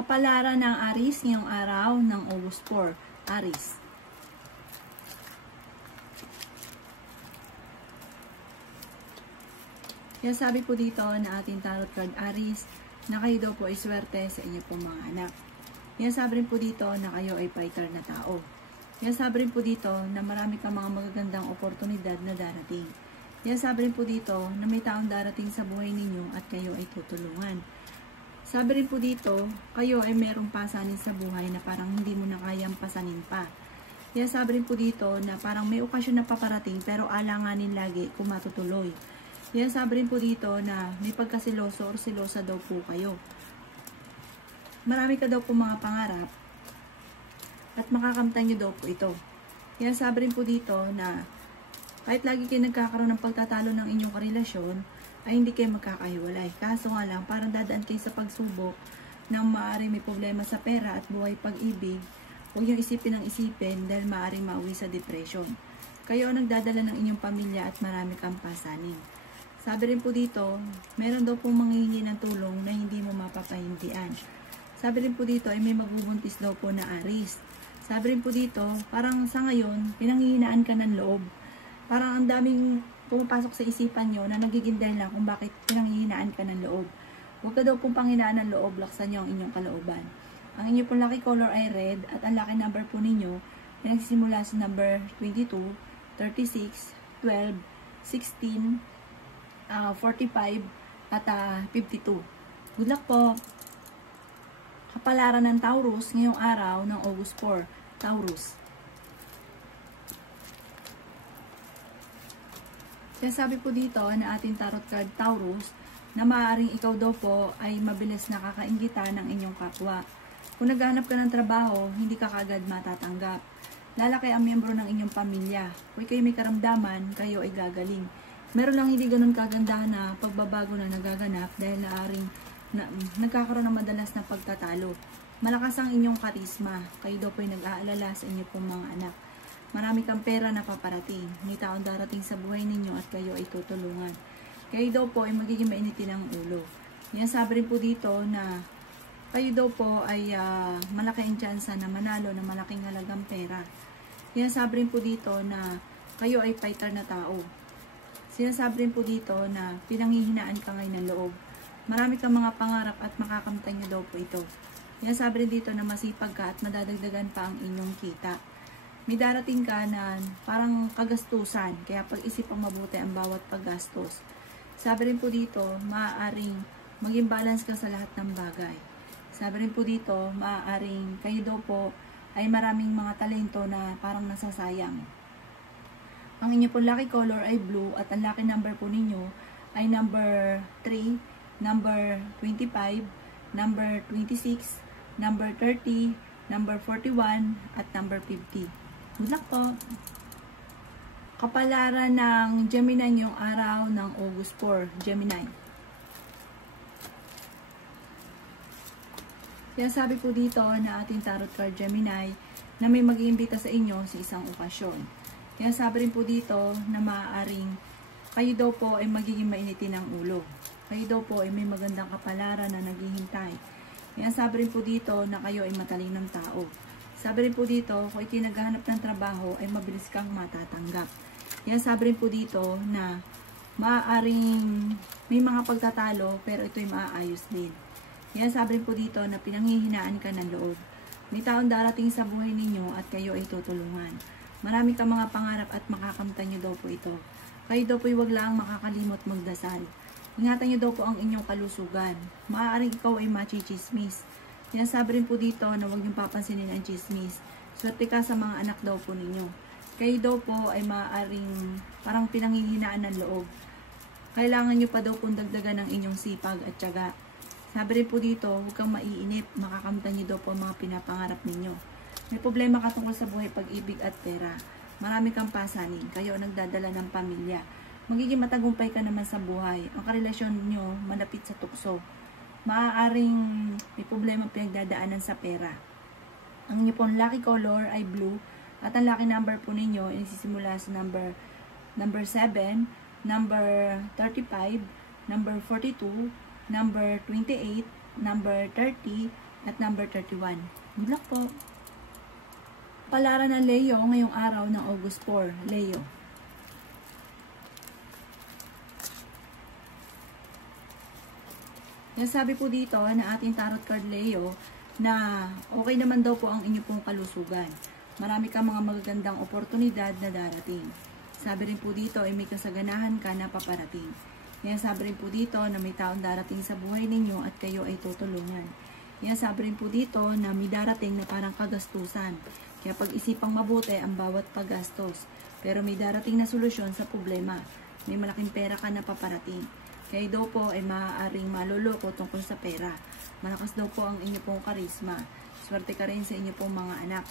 Kapalaran ng Aries ngayong araw ng August 4. Aries. Kaya sabi po dito na ating tarot card Aries na kayo daw po ay swerte sa inyo pong mga anak. Kaya sabi rin po dito na kayo ay fighter na tao. Kaya sabi rin po dito na marami kang mga magagandang oportunidad na darating. Kaya sabi rin po dito na may taong darating sa buhay ninyo at kayo ay tutulungan. Sabi rin po dito, kayo ay merong pasanin sa buhay na parang hindi mo na kayang pasanin pa. Kaya sabi rin po dito na parang may okasyon na paparating pero alanganin lagi kung matutuloy. Kaya sabi rin po dito na may pagkasiloso o silosa daw po kayo. Marami ka daw po mga pangarap at makakamtan nyo daw po ito. Kaya sabi rin po dito na kahit lagi kayo nagkakaroon ng pagtatalo ng inyong karelasyon, ay hindi kayo magkakahiwalay. Kaso nga lang, parang dadaan kayo sa pagsubok ng maaaring may problema sa pera at buhay pag-ibig. Huwag yung isipin ng isipin dahil maaaring mauwi sa depression. Kayo ang nagdadala ng inyong pamilya at marami kang pasanin. Sabi rin po dito, meron daw pong manghihingi ng tulong na hindi mo mapapahindian. Sabi rin po dito ay may magbubuntis daw po na Aries. Sabi rin po dito, parang sa ngayon, pinanghihinaan ka ng loob. Parang ang daming pumapasok sa isipan nyo na nagiging dahilan kung bakit pinanghihinaan ka ng loob. Huwag ka daw pong panghinaan ng loob, laksan nyo ang inyong kalooban. Ang inyong pong lucky color ay red at ang lucky number po ninyo ay nagsisimula sa number 22, 36, 12, 16, 45 at 52. Good luck po! Kapalaran ng Taurus ngayong araw ng August 4. Taurus. Kaya sabi po dito na ating tarot card Taurus na maaaring ikaw daw po ay mabilis nakakainggitan ng inyong kapwa. Kung naghahanap ka ng trabaho, hindi ka kaagad matatanggap. Lalaki ang miyembro ng inyong pamilya. Kung kayo may karamdaman, kayo ay gagaling. Meron lang hindi ganun kaganda na pagbabago na nagaganap dahil nagkakaroon ng madalas na pagtatalo. Malakas ang inyong karisma. Kayo daw po ay nag-aalala sa inyong pong mga anak. Marami kang pera na paparating. May taong darating sa buhay ninyo at kayo ay tutulungan. Kayo daw po ay magiging mainitin ang ulo. Yan sabi rin po dito na kayo daw po ay malaki ang tsansa na manalo ng malaking halagang pera. Yan sabi rin po dito na kayo ay fighter na tao. Sinasabi rin po dito na pinanghihinaan ka ngayon ng loob. Marami kang mga pangarap at makakamtan nyo daw po ito. Yan sabi rin dito na masipag ka at madadagdagan pa ang inyong kita. May darating ka na parang kagastusan, kaya pag-isip ang mabuti ang bawat paggastos. Sabi rin po dito, maaaring maging balance ka sa lahat ng bagay. Sabi rin po dito, maaaring kayo daw po ay maraming mga talento na parang nasasayang. Ang inyo po lucky color ay blue at ang lucky number po ninyo ay number 3, number 25, number 26, number 30, number 41, at number 50. Good luck po! Kapalaran ng Gemini ngayong araw ng August 4. Gemini. Kaya sabi po dito na ating tarot card Gemini na may mag-iimbita sa inyo sa isang okasyon. Kaya sabi rin po dito na maaaring kayo daw po ay magiging mainitin ng ulo. Kayo daw po ay may magandang kapalaran na naghihintay. Kaya sabi rin po dito na kayo ay matalinong tao. Sabi rin po dito, kung ito'y naghahanap ng trabaho, ay mabilis kang matatanggap. Kaya sabi rin po dito na maaaring may mga pagtatalo, pero ito'y maaayos din. Kaya sabi rin po dito na pinanghihinaan ka ng loob. May taong darating sa buhay ninyo at kayo ay tutulungan. Marami kang mga pangarap at makakamtan nyo daw po ito. Kayo daw po'y wag lang makakalimot magdasal. Ingatan nyo daw po ang inyong kalusugan. Maaaring ikaw ay machichismis. Kaya sabi rin po dito na huwag niyong papansinin ang chismis. Swerte ka sa mga anak daw po ninyo. Kayo daw po ay maaaring parang pinanghihinaan ng loob. Kailangan nyo pa daw pong dagdagan ng inyong sipag at tiyaga. Sabi rin po dito, huwag kang maiinip. Makakamtan nyo daw po ang mga pinapangarap ninyo. May problema ka tungkol sa buhay, pag-ibig at pera. Marami kang pasanin. Kayo ang nagdadala ng pamilya. Magiging matagumpay ka naman sa buhay. Ang karelasyon nyo malapit sa tukso. Maaaring may problema pinagdadaanan sa pera. Ang inyo pong lucky color ay blue at ang lucky number po ninyo ay nagsisimula sa number 7, number 35, number 42, number 28, number 30, at number 31. Good luck po. Palaran ng Leo ngayong araw ng August 4. Leo. Yan sabi po dito na ating tarot card Leo na okay naman daw po ang inyo pong kalusugan. Marami kang mga magagandang oportunidad na darating. Sabi rin po dito ay may kasaganahan ka na paparating. Yan sabi rin po dito na may taong darating sa buhay ninyo at kayo ay tutulungan. Yan sabi rin po dito na may darating na parang kagastusan. Kaya pag-isipang mabuti ang bawat paggastos. Pero may darating na solusyon sa problema. May malaking pera ka na paparating. Kaya daw po ay maaaring maluloko tungkol sa pera. Malakas daw po ang inyo pong karisma. Swerte ka rin sa inyo pong mga anak.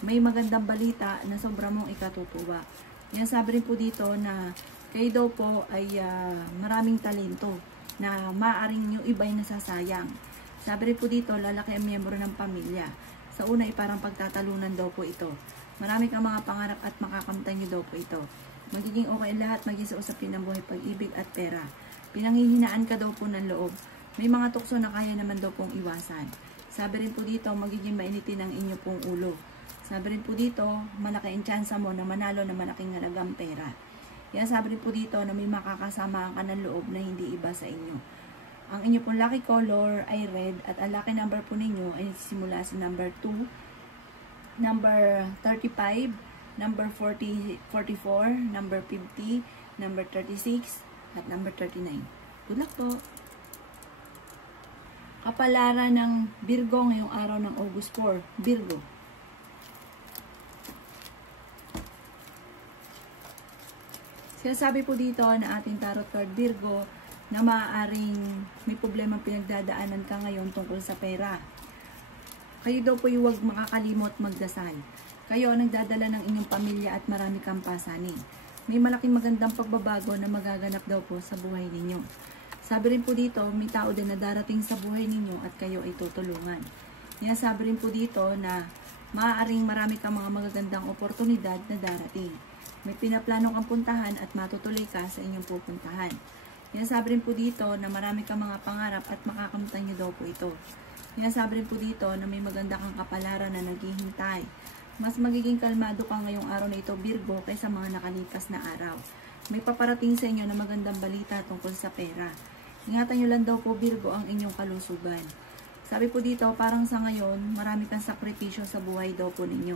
May magandang balita na sobra mong ikatutuwa. Yan sabi rin po dito na kayo daw po ay maraming talento na maaaring yung iba ay nasasayang. Sabi rin po dito, lalaki ang miyembro ng pamilya. Sa una ay parang pagtatalunan daw po ito. Marami kang mga pangarap at makakamtan nyo daw po ito. Magiging okay ang lahat maging sa usapin ng buhay, pag-ibig at pera. Pinanghihinaan ka daw po ng loob. May mga tukso na kaya naman daw pong iwasan. Sabi rin po dito, magiging mainitin ang inyo pong ulo. Sabi rin po dito, malaki ang tsansa mo na manalo na malaking halagang pera. Yan sabi rin po dito na may makakasama ka ng loob na hindi iba sa inyo. Ang inyo pong lucky color ay red at ang lucky number po ninyo ay nagsisimula sa number 2, number 35, number 40, 44, number 50, number 36, at number 39. Good luck po! Kapalaran ng Virgo ngayong araw ng August 4. Virgo. Sinasabi po dito na ating tarot card Virgo na maaaring may problema pinagdadaanan ka ngayon tungkol sa pera. Kayo daw po huwag makakalimot magdasal. Kayo ang nagdadala ng inyong pamilya at marami kang pasanin. May malaking magandang pagbabago na magaganap daw po sa buhay ninyo. Sabi rin po dito, may tao din na darating sa buhay ninyo at kayo ay tutulungan. Yan sabi rin po dito na maaaring marami kang mga magagandang oportunidad na darating. May pinaplano kang puntahan at matutuloy ka sa inyong pupuntahan. Yan sabi rin po dito na marami kang mga pangarap at makakamtan nyo daw po ito. Yan sabi rin po dito na may maganda kang kapalaran na naghihintay. Mas magiging kalmado ka ngayong araw na ito Virgo kaysa mga nakalipas na araw. May paparating sa inyo na magandang balita tungkol sa pera. Ingatan nyo lang daw po Virgo ang inyong kalusugan. Sabi po dito parang sa ngayon marami kang sakripisyo sa buhay daw po ninyo.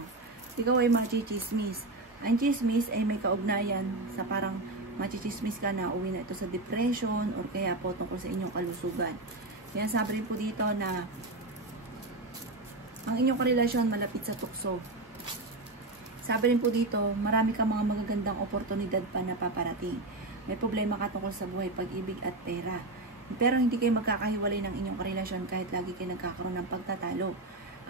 Ikaw ay machichismis. Ang chismis ay may kaugnayan sa parang machichismis ka na uwi na ito sa depression or kaya po tungkol sa inyong kalusugan. Yan sabi rin po dito na ang inyong karelasyon malapit sa tukso. Sabi rin po dito, marami kang mga magagandang oportunidad pa na paparating. May problema ka tungkol sa buhay, pag-ibig at pera. Pero hindi kayo magkakahiwalay ng inyong karelasyon kahit lagi kayo nagkakaroon ng pagtatalo.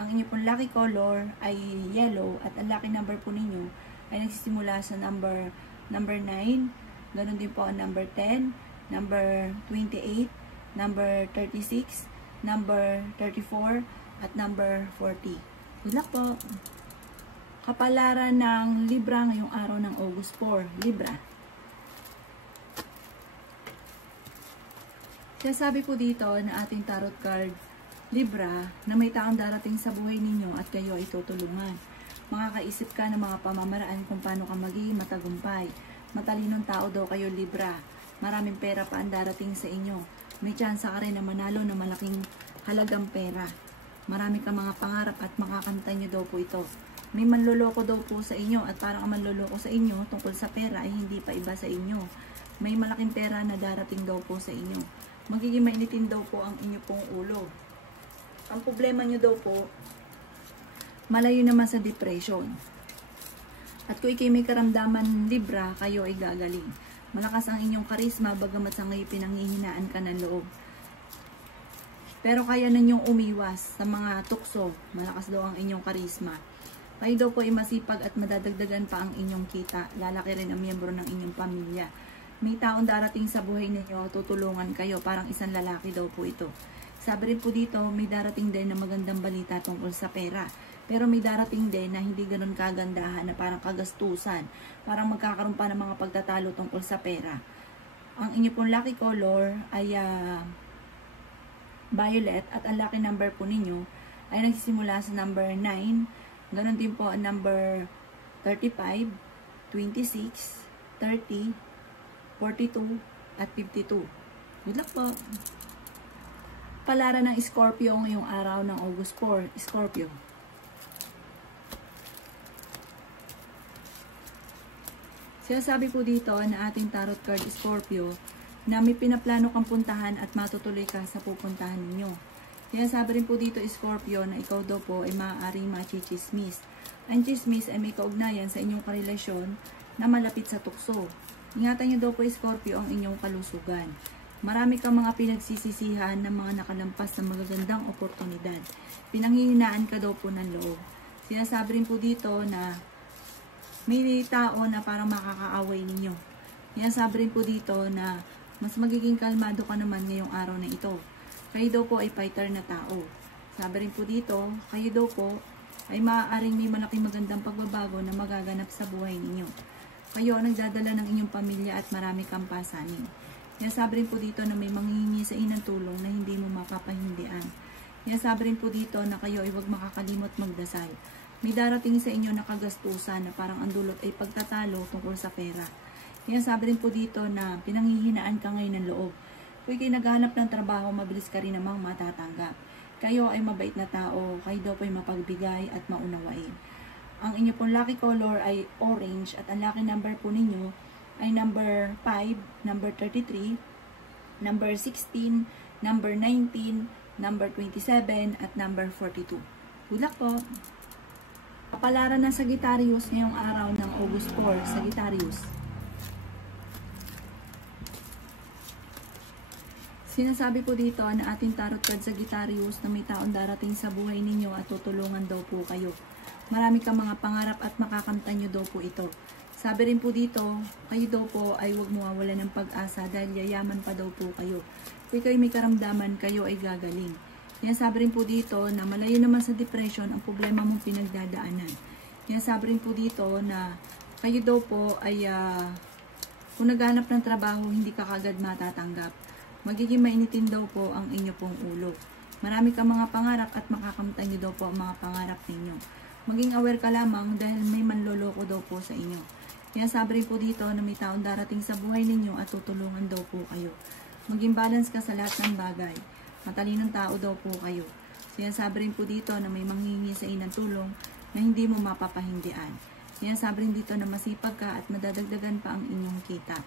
Ang inyong pong lucky color ay yellow at ang lucky number po ninyo ay nagsisimula sa number 9, ganun din po ang number 10, number 28, number 36, number 34, at number 40. Good luck po! Kapalaran ng Libra ngayong araw ng August 4. Libra. Kaya sabi po dito na ating tarot card, Libra, na may taong darating sa buhay ninyo at kayo ay tutulungan. Makakaisip ka ng mga pamamaraan kung paano ka magiging matagumpay. Matalinong tao daw kayo Libra. Maraming pera pa ang darating sa inyo. May tsansa ka rin na manalo ng malaking halagang pera. Marami kang mga pangarap at makakanta nyo daw po ito. May manloloko daw po sa inyo at parang ang manloloko sa inyo tungkol sa pera ay hindi pa iba sa inyo. May malaking pera na darating daw po sa inyo. Magiging mainitin daw po ang inyo pong ulo. Ang problema nyo daw po, malayo naman sa depression. At kung ikay may karamdaman Libra, kayo ay gagaling. Malakas ang inyong karisma, bagamat sa ngayon pinanghihinaan ka ng loob. Pero kaya na niyong umiwas sa mga tukso, malakas daw ang inyong karisma. Kayo daw po ay masipag at madadagdagan pa ang inyong kita. Lalaki rin ang miyembro ng inyong pamilya. May taong darating sa buhay ninyo, tutulungan kayo, parang isang lalaki daw po ito. Sabi rin po dito, may darating din na magandang balita tungkol sa pera. Pero may darating din na hindi ganun kagandahan, na parang kagastusan. Parang magkakaroon pa ng mga pagtatalo tungkol sa pera. Ang inyo pong lucky color ay violet at ang lucky number po ninyo ay nagsisimula sa number 9. Ganon din po ang number 35, 26, 30, 42, at 52. Good luck po! Palara ng Scorpio ngayong araw ng August 4. Scorpio. Sinasabi po dito na ating tarot card Scorpio na may pinaplano kang puntahan at matutuloy ka sa pupuntahan ninyo. Sinasabi rin po dito Scorpio na ikaw daw po ay maaaring machichismis. Ang chismis ay may kaugnayan sa inyong karelasyon na malapit sa tukso. Ingatan niyo daw po Scorpio ang inyong kalusugan. Marami kang mga pinagsisisihan ng mga nakalampas na magagandang oportunidad. Pinanghihinaan ka daw po ng loob. Sinasabi rin po dito na may tao na parang makakaaway ninyo. Sinasabi rin po dito na mas magiging kalmado ka naman ngayong araw na ito. Kayo daw po ay fighter na tao. Sabi rin po dito, kayo daw po ay maaaring may malaking magandang pagbabago na magaganap sa buhay ninyo. Kayo ang nagdadala ng inyong pamilya at marami kang pasanin. Sinasabi rin po dito na may manghihingi sa inang tulong na hindi mo mapapahindian. Sinasabi rin po dito na kayo ay huwag makakalimot magdasal. May darating sa inyo na kagastusan na parang ang dulot ay pagtatalo tungkol sa pera. Sinasabi rin po dito na pinanghihinaan ka ngayon ng loob. Kung kayo naghahanap ng trabaho, mabilis ka rin namang matatanggap. Kayo ay mabait na tao, kayo daw po ay mapagbigay at maunawain. Ang inyo pong lucky color ay orange at ang lucky number po ninyo ay number 5, number 33, number 16, number 19, number 27, at number 42. Good luck po! Kapalaran ng Sagittarius ngayong araw ng August 4, Sagittarius. Sinasabi po dito na ating tarot card Sagittarius na may taon darating sa buhay ninyo at tutulungan daw po kayo. Marami kang mga pangarap at makakamtan nyo daw po ito. Sabi rin po dito, kayo daw po ay huwag mawawala ng pag-asa dahil yayaman pa daw po kayo. Kung kayo may karamdaman, kayo ay gagaling. Yan sabi rin po dito na malayo naman sa depression ang problema mong pinagdadaanan. Yan sabi rin po dito na kayo daw po ay kung naghanap ng trabaho, hindi ka kagad matatanggap. Magiging mainitin daw po ang inyo pong ulo. Marami kang mga pangarap at makakamtan nyo daw po ang mga pangarap ninyo. Maging aware ka lamang dahil may manloloko daw po sa inyo. Kaya sabi rin po dito na may taon darating sa buhay ninyo at tutulungan daw po kayo. Maging balance ka sa lahat ng bagay. Matalinong tao daw po kayo. Sinasabi rin po dito na may manghingi sa inang tulong na hindi mo mapapahindian. Sinasabi rin dito na masipag ka at madadagdagan pa ang inyong kita.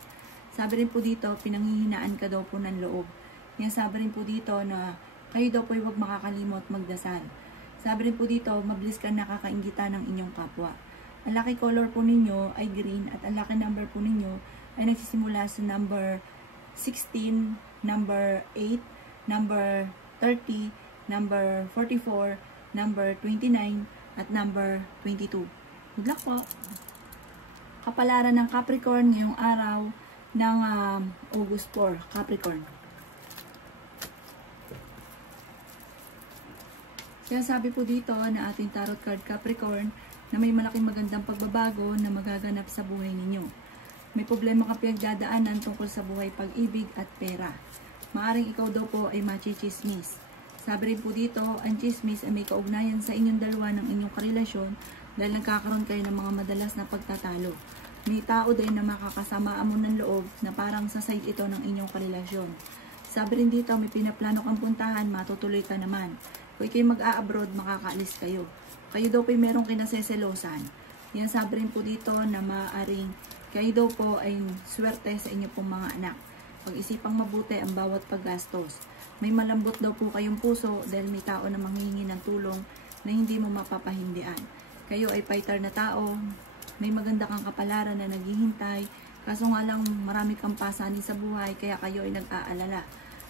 Sabi rin po dito, pinanghihinaan ka daw po ng loob. Sinasabi rin po dito na kayo daw po ay huwag makakalimot magdasal. Sabi rin po dito, mabilis ka nakakainggitan ng inyong kapwa. Ang lucky color po ninyo ay green at ang lucky number po ninyo ay nagsisimula sa number 16, number 8, number 30, number 44, number 29, at number 22. Good luck po! Kapalaran ng Capricorn ngayong araw ng August 4, Capricorn. Kaya sabi po dito na ating tarot card Capricorn na may malaking magandang pagbabago na magaganap sa buhay ninyo. May problema ka pinagdadaanan tungkol sa buhay, pag-ibig at pera. Maaring ikaw daw po ay machichismis. Sabi rin po dito, ang chismis ay may kaugnayan sa inyong dalawa ng inyong karelasyon dahil nagkakaroon kayo ng mga madalas na pagtatalo. May tao din na makakasamaan mo ng loob na parang sa side ito ng inyong karelasyon. Sabi rin dito, may pinaplano kang puntahan, matutuloy ka naman. Kung kayo mag-a-abroad, makakaalis kayo. Kayo daw po ay merong kinaseselosan. Yan sabi rin po dito na maaaring kayo daw po ay swerte sa inyo pong mga anak. Pag-isipang mabuti ang bawat paggastos. May malambot daw po kayong puso dahil may tao na manghihingi ng tulong na hindi mo mapapahindian. Kayo ay fighter na tao, may maganda kang kapalaran na naghihintay, kaso nga lang marami kang pasanin sa buhay kaya kayo ay nag-aalala.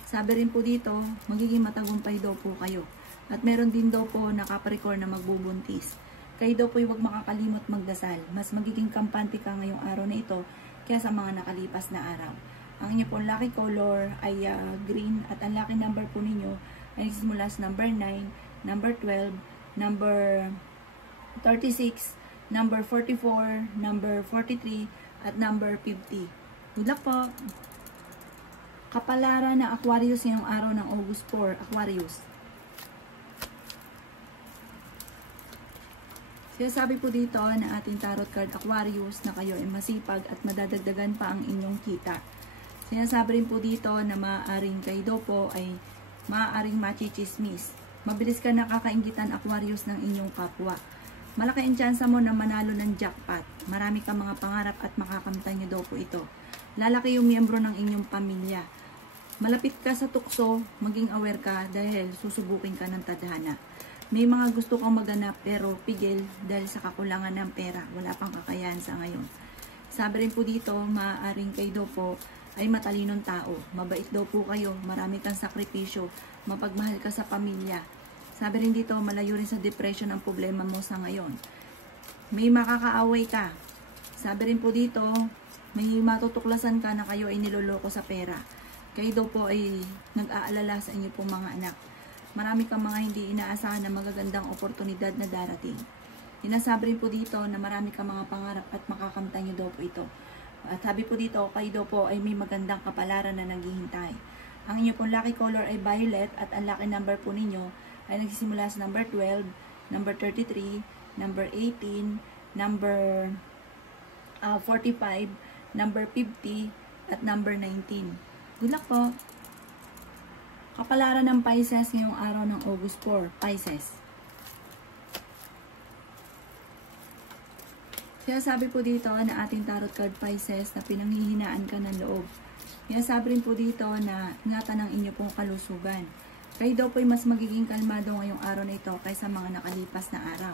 Sabi rin po dito, magiging matagumpay daw po kayo. At meron din daw po na Capricorn na magbubuntis. Kayo daw po ay huwag makakalimot magdasal. Mas magiging kampante ka ngayong araw na ito kaya sa mga nakalipas na araw. Ang inyo pong lucky color ay green at ang lucky number po ninyo ay nagsisimula sa number 9, number 12, number 36, number 44, number 43, at number 50. Good luck po! Kapalaran na Aquarius ngayong araw ng August 4, Aquarius. Sinasabi po dito na ating tarot card Aquarius na kayo ay masipag at madadagdagan pa ang inyong kita. Sinasabi rin po dito na maaaring kayo daw po ay maaaring machichismis. Mabilis ka nakakainggitan Aquarius ng inyong kapwa. Malaki ang tsansa mo na manalo ng jackpot. Marami kang mga pangarap at makakamtan nyo daw po ito. Lalaki yung miyembro ng inyong pamilya. Malapit ka sa tukso, maging aware ka dahil susubukin ka ng tadhana. May mga gusto kang maganap pero pigil dahil sa kakulangan ng pera. Wala pang kakayahan sa ngayon. Sabi rin po dito, maaaring kayo daw po ay matalinong tao. Mabait daw po kayo, marami kang sakripisyo, mapagmahal ka sa pamilya. Sabi rin dito, malayo rin sa depression ang problema mo sa ngayon. May makakaaway ka. Sabi rin po dito, may matutuklasan ka na kayo ay niloloko sa pera. Kayo daw po ay nag-aalala sa inyo pong mga anak. Marami kang mga hindi inaasahan na magagandang oportunidad na darating. Sinasabi rin po dito na marami kang mga pangarap at makakamtan nyo daw po ito. At sabi po dito, kayo daw po ay may magandang kapalaran na naghihintay. Ang inyo pong lucky color ay violet at ang lucky number po ninyo ay nagsisimula sa number 12, number 33, number 18, number 45, number 50, at number 19. Good luck po! Kapalaran ng Pisces ngayong araw ng August 4, Pisces. Sinasabi po dito na ating tarot card Pisces na pinanghihinaan ka ng loob. Sinasabi rin po dito na ingatan ang inyo pong kalusugan. Kayo daw po ay mas magiging kalmado ngayong araw na ito kaysa mga nakalipas na araw.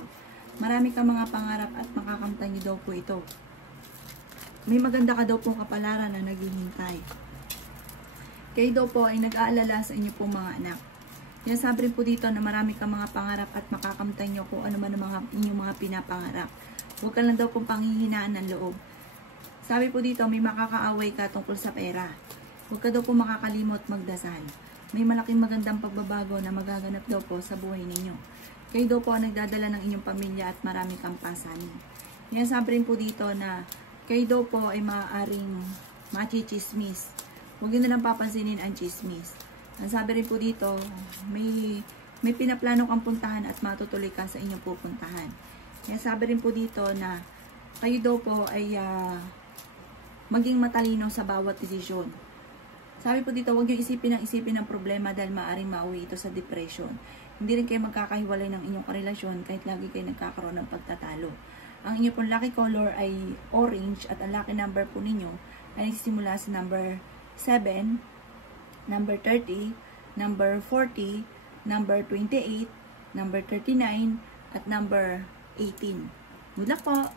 Marami kang mga pangarap at makakamtan nyo daw po ito. May maganda ka daw pong kapalaran na naghihintay. Kayo daw po ay nag-aalala sa inyo pong mga anak. Sinasabi rin po dito na marami kang mga pangarap at makakamtan nyo kung ano man ang mga inyong mga pinapangarap. Huwag ka lang daw pong panghihinaan ng loob. Sabi po dito, may makakaaway ka tungkol sa pera. Huwag ka daw pong makakalimot magdasal. May malaking magandang pagbabago na magaganap daw po sa buhay ninyo. Kayo daw po ang nagdadala ng inyong pamilya at marami kang pasanin. Sinasabi rin po dito na kayo daw po ay maaaring machichismis. Huwag nyo na lang papansinin ang chismis. Ang sabi rin po dito, may pinaplano kang puntahan at matutuloy ka sa inyong pupuntahan. Kaya sabi rin po dito na kayo daw po ay maging matalino sa bawat desisyon. Sabi po dito, huwag nyo isipin ng problema dahil maaaring mauwi ito sa depression. Hindi rin kayo magkakahiwalay ng inyong karelasyon kahit lagi kayo nagkakaroon ng pagtatalo. Ang inyong pong lucky color ay orange at ang lucky number po ninyo ay nagsisimula sa number 7, number 30, number 40, number 28, number 39, at number 18. Good luck po!